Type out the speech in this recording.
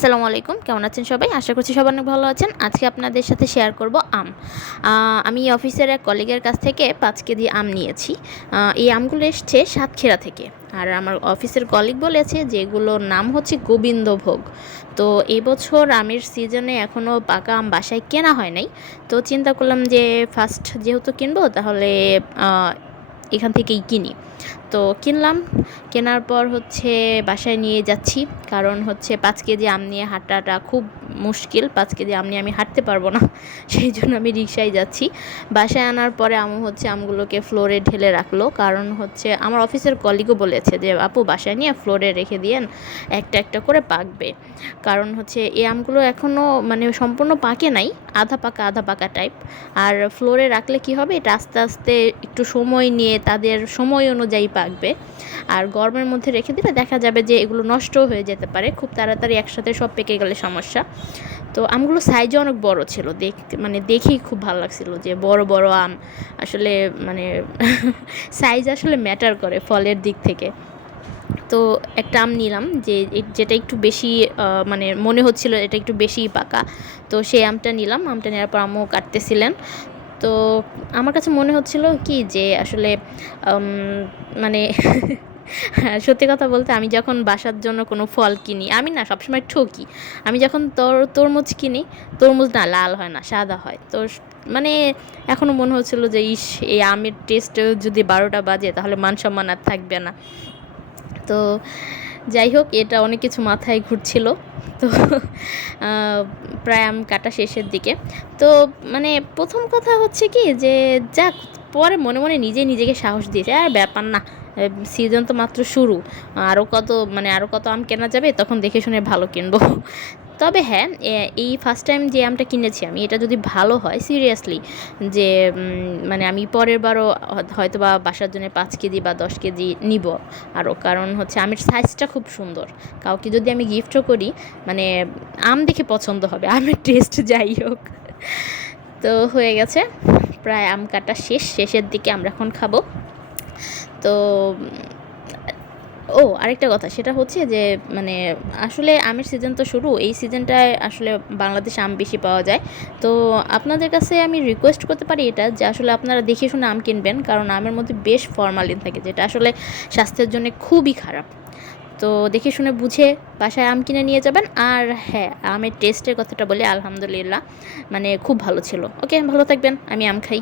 আসসালামু আলাইকুম। কেমন আছেন সবাই? আশা করছি সবাই অনেক ভালো আছেন। আজকে আপনাদের সাথে শেয়ার করব আম। আমি অফিসের এক কলিগের কাছ থেকে পাঁচ কেজি আম নিয়েছি। এই আমগুলো এসছে সাতক্ষীরা থেকে। আর আমার অফিসের কলিগ বলেছে যে এগুলোর নাম হচ্ছে গোবিন্দভোগ। তো এবছর বছর আমের সিজনে এখনও পাকা আম বাসায় কেনা হয় নাই। তো চিন্তা করলাম যে ফার্স্ট যেহেতু কিনবো, তাহলে এখান থেকেই কিনি। তো কিনলাম। কেনার পর হচ্ছে বাসায় নিয়ে যাচ্ছি। কারণ হচ্ছে পাঁচ কেজি আম নিয়ে হাঁটাটা খুব মুশকিল। পাঁচ কেজি আম নিয়ে আমি হাঁটতে পারব না। সেই জন্য আমি রিক্সায় যাচ্ছি। বাসায় আনার পরে আমু হচ্ছে আমগুলোকে ফ্লোরে ঢেলে রাখল। কারণ হচ্ছে আমার অফিসের কলিগও বলেছে যে, আপু, বাসায় নিয়ে ফ্লোরে রেখে দিয়েন। একটা একটা করে পাকবে। কারণ হচ্ছে এই আমগুলো এখনও মানে সম্পূর্ণ পাকে নাই। আধা পাকা আধা পাকা টাইপ আর ফ্লোরে রাখলে কি হবে? এটা আস্তে আস্তে একটু সময় নিয়ে, তাদের সময় অনুযায়ী পাকবে আর গরমের মধ্যে রেখে দিলে দেখা যাবে যে এগুলো নষ্টও হয়ে যেতে পারে। খুব তাড়াতাড়ি একসাথে সব পেকে গেলে সমস্যা। তো আমগুলো সাইজও অনেক বড় ছিল। দেখতে মানে দেখেই খুব ভালো লাগছিল যে বড় বড় আম আসলে মানে সাইজ আসলে ম্যাটার করে ফলের দিক থেকে। তো একটা আম নিলাম যে যেটা একটু বেশি মানে মনে হচ্ছিল এটা একটু বেশিই পাকা। তো সেই আমটা নিলাম। আমটা নেওয়ার পর আমও কাটতেছিলেন। তো আমার কাছে মনে হচ্ছিল কি যে আসলে মানে সত্যি কথা বলতে আমি যখন বাসার জন্য কোনো ফল কিনি, আমি না সবসময় ঠকি। আমি যখন তর, তরমুজ কিনি, তরমুজ না লাল হয় না, সাদা হয়। তো মানে এখনও মনে হচ্ছিল যে, ইস, এই আমের টেস্ট যদি বারোটা বাজে তাহলে মান সম্মান আর থাকবে না। তো যাই হোক, এটা অনেক কিছু মাথায় ঘুরছিল। তো প্রায় আম কাটা শেষের দিকে। তো মানে প্রথম কথা হচ্ছে কি যে, যাক, পরে মনে মনে নিজে নিজেকে সাহস দিয়েছে আর ব্যাপার না। সিজন তো মাত্র শুরু। আরও কত মানে আরও কত আম কেনা যাবে, তখন দেখে শুনে ভালো কিনবো। তবে হ্যাঁ এই ফার্স্ট টাইম যে আমটা কিনেছি আমি, এটা যদি ভালো হয় সিরিয়াসলি যে মানে আমি পরের বারও হয়তো বা বাসার জন্য পাঁচ কেজি বা দশ কেজি নিব। আরও কারণ হচ্ছে আমের সাইজটা খুব সুন্দর। কাউকে যদি আমি গিফটও করি মানে আম দেখে পছন্দ হবে, আমের টেস্ট যাই হোক। তো হয়ে গেছে, প্রায় আম কাটা শেষ, শেষের দিকে আমরা এখন খাব। তো ও, আরেকটা কথা, সেটা হচ্ছে যে মানে আসলে আমের সিজন তো শুরু, এই সিজনটায় আসলে বাংলাদেশে আম বেশি পাওয়া যায়। তো আপনাদের কাছে আমি রিকোয়েস্ট করতে পারি এটা, যে আসলে আপনারা দেখে শুনে আম কিনবেন, কারণ আমের মধ্যে বেশ ফরমালিন থাকে, যেটা আসলে স্বাস্থ্যের জন্য খুবই খারাপ। তো দেখে শুনে বুঝে বাসায় আম কিনে নিয়ে যাবেন, আর হ্যাঁ আমের টেস্টের কথাটা বলে, আলহামদুলিল্লাহ মানে খুব ভালো ছিল। ওকে ভালো থাকবেন, আমি আম খাই।